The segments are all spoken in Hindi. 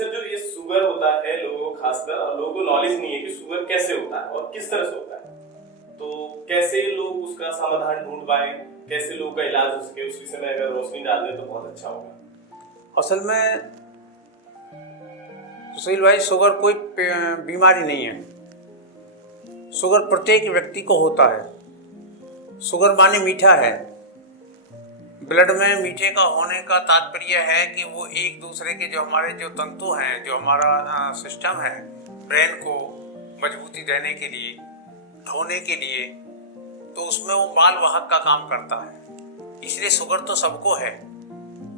सर जो ये शुगर होता है लोगों को खासकर और लोगों को नॉलेज नहीं है कि शुगर कैसे होता है और किस तरह से होता है, तो कैसे लोग उसका समाधान ढूंढ पाए, कैसे लोगों का इलाज हो सके, उस विषय में अगर रोशनी डाल दे तो बहुत अच्छा होगा। असल में सुशील भाई, शुगर कोई बीमारी नहीं है। शुगर प्रत्येक व्यक्ति को होता है। शुगर माने मीठा है। ब्लड में मीठे का होने का तात्पर्य है कि वो एक दूसरे के जो हमारे जो तंतु हैं, जो हमारा सिस्टम है, ब्रेन को मजबूती देने के लिए, ढोने के लिए, तो उसमें वो माल वाहक का काम करता है। इसलिए शुगर तो सबको है।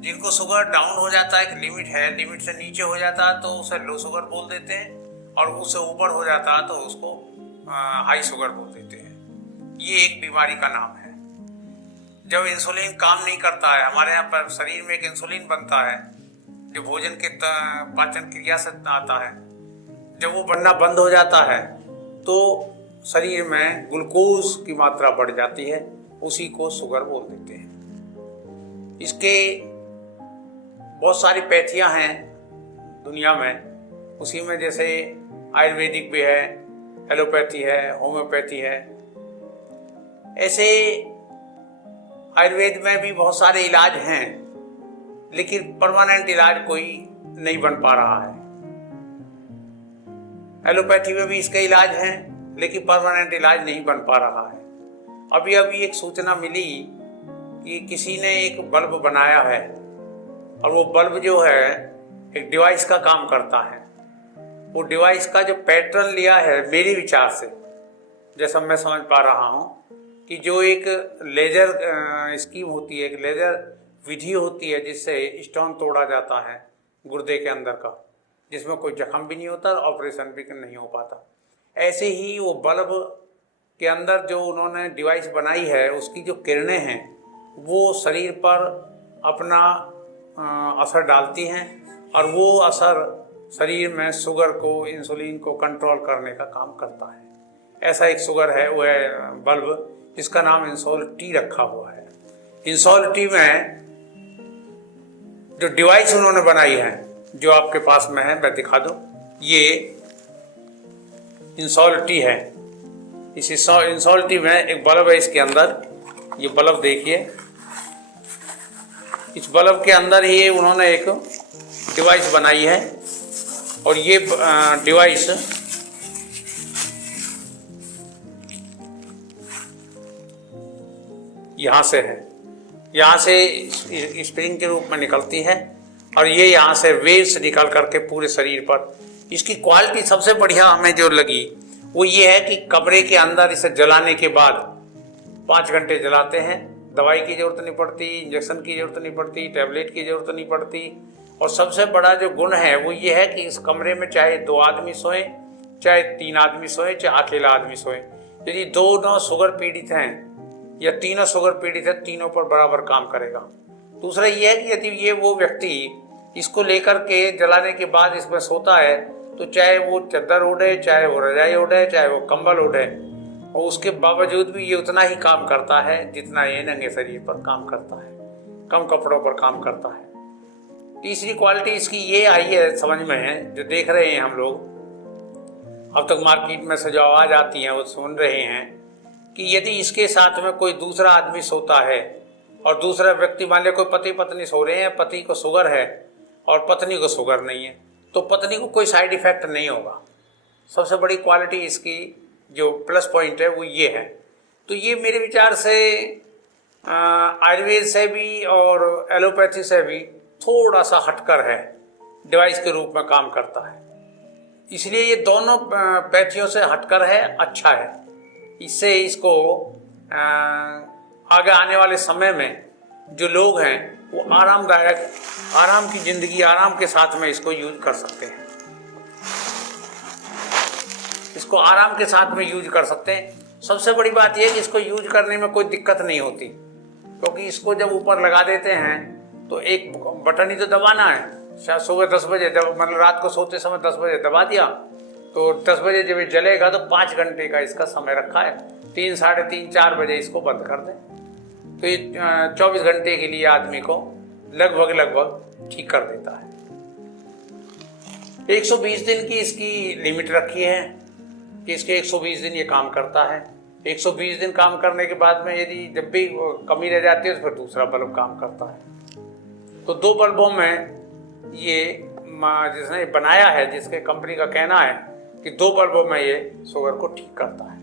जिनको शुगर डाउन हो जाता है, एक लिमिट है, लिमिट से नीचे हो जाता है तो उसे लो शुगर बोल देते हैं, और उससे ऊपर हो जाता है तो उसको हाई शुगर बोल देते हैं। ये एक बीमारी का नाम है। जब इंसुलिन काम नहीं करता है, हमारे यहाँ पर शरीर में एक इंसुलिन बनता है जो भोजन के पाचन क्रिया से आता है, जब वो बनना बंद हो जाता है तो शरीर में ग्लूकोज की मात्रा बढ़ जाती है, उसी को शुगर बोल देते हैं। इसके बहुत सारी पैथियाँ हैं दुनिया में। उसी में जैसे आयुर्वेदिक भी है, एलोपैथी है, होम्योपैथी है। ऐसे आयुर्वेद में भी बहुत सारे इलाज हैं, लेकिन परमानेंट इलाज कोई नहीं बन पा रहा है। एलोपैथी में भी इसके इलाज हैं, लेकिन परमानेंट इलाज नहीं बन पा रहा है। अभी एक सूचना मिली कि किसी ने एक बल्ब बनाया है, और वो बल्ब जो है एक डिवाइस का काम करता है। वो डिवाइस का जो पैटर्न लिया है, मेरे विचार से जैसा मैं समझ पा रहा हूँ, कि जो एक लेजर स्कीम होती है, एक लेजर विधि होती है जिससे स्टोन तोड़ा जाता है गुर्दे के अंदर का, जिसमें कोई जख्म भी नहीं होता, ऑपरेशन भी नहीं हो पाता। ऐसे ही वो बल्ब के अंदर जो उन्होंने डिवाइस बनाई है, उसकी जो किरणें हैं वो शरीर पर अपना असर डालती हैं, और वो असर शरीर में शुगर को, इंसुलिन को कंट्रोल करने का काम करता है। ऐसा एक शुगर है, वो है बल्ब, जिसका नाम इंसोल टी रखा हुआ है। इंसोल टी में जो डिवाइस उन्होंने बनाई है, जो आपके पास में है, मैं दिखा दूं, ये इंसोल टी है। इस इंसोल टी में एक बल्ब है इसके अंदर। ये बल्ब देखिए, इस बल्ब के अंदर ही उन्होंने एक डिवाइस बनाई है, और ये डिवाइस यहाँ से है, यहाँ से स्प्रिंग के रूप में निकलती है, और ये यहाँ से वेव्स निकल करके पूरे शरीर पर। इसकी क्वालिटी सबसे बढ़िया हमें जो लगी वो ये है कि कमरे के अंदर इसे जलाने के बाद 5 घंटे जलाते हैं, दवाई की जरूरत नहीं पड़ती, इंजेक्शन की जरूरत नहीं पड़ती, टैबलेट की जरूरत नहीं पड़ती। और सबसे बड़ा जो गुण है वो ये है कि इस कमरे में चाहे 2 आदमी सोएं, चाहे 3 आदमी सोएं, चाहे अकेला आदमी सोएं, यदि दोनों शुगर पीड़ित हैं या तीनों शुगर पीड़ित है, तीनों पर बराबर काम करेगा। दूसरा ये है कि यदि ये वो व्यक्ति इसको लेकर के जलाने के बाद इसमें सोता है, तो चाहे वो चादर ओढ़े, चाहे वो रजाई ओढ़े, चाहे वो कंबल ओढ़े, और उसके बावजूद भी ये उतना ही काम करता है जितना ये नंगे शरीर पर काम करता है, कम कपड़ों पर काम करता है। तीसरी क्वालिटी इसकी ये आई है समझ में है, जो देख रहे हैं हम लोग, अब तक मार्केट में से जो आवाज़ आती है वो सुन रहे हैं, कि यदि इसके साथ में कोई दूसरा आदमी सोता है, और दूसरा व्यक्ति, मान लिया कोई पति पत्नी सो रहे हैं, पति को शुगर है और पत्नी को शुगर नहीं है, तो पत्नी को कोई साइड इफेक्ट नहीं होगा। सबसे बड़ी क्वालिटी इसकी जो प्लस पॉइंट है वो ये है। तो ये मेरे विचार से आयुर्वेद से भी और एलोपैथी से भी थोड़ा सा हटकर है, डिवाइस के रूप में काम करता है, इसलिए ये दोनों पैथियों से हटकर है, अच्छा है। इससे इसको आगे आने वाले समय में जो लोग हैं वो आरामदायक, आराम की ज़िंदगी, आराम के साथ में इसको यूज कर सकते हैं, इसको आराम के साथ में यूज कर सकते हैं। सबसे बड़ी बात यह है कि इसको यूज करने में कोई दिक्कत नहीं होती, क्योंकि इसको जब ऊपर लगा देते हैं तो एक बटन ही तो दबाना है। शायद सुबह 10 बजे, जब मतलब रात को सोते समय 10 बजे दबा दिया, तो 10 बजे जब ये जलेगा तो 5 घंटे का इसका समय रखा है, 3, साढ़े 3, 4 बजे इसको बंद कर दें, तो ये 24 घंटे के लिए आदमी को लगभग ठीक कर देता है। 120 दिन की इसकी लिमिट रखी है कि इसके 120 दिन ये काम करता है। 120 दिन काम करने के बाद में यदि जब भी कमी रह जाती है तो फिर दूसरा बल्ब काम करता है। तो 2 बल्बों में ये जिसने बनाया है, जिसके कंपनी का कहना है कि 2 बल्बों में ये शुगर को ठीक करता है।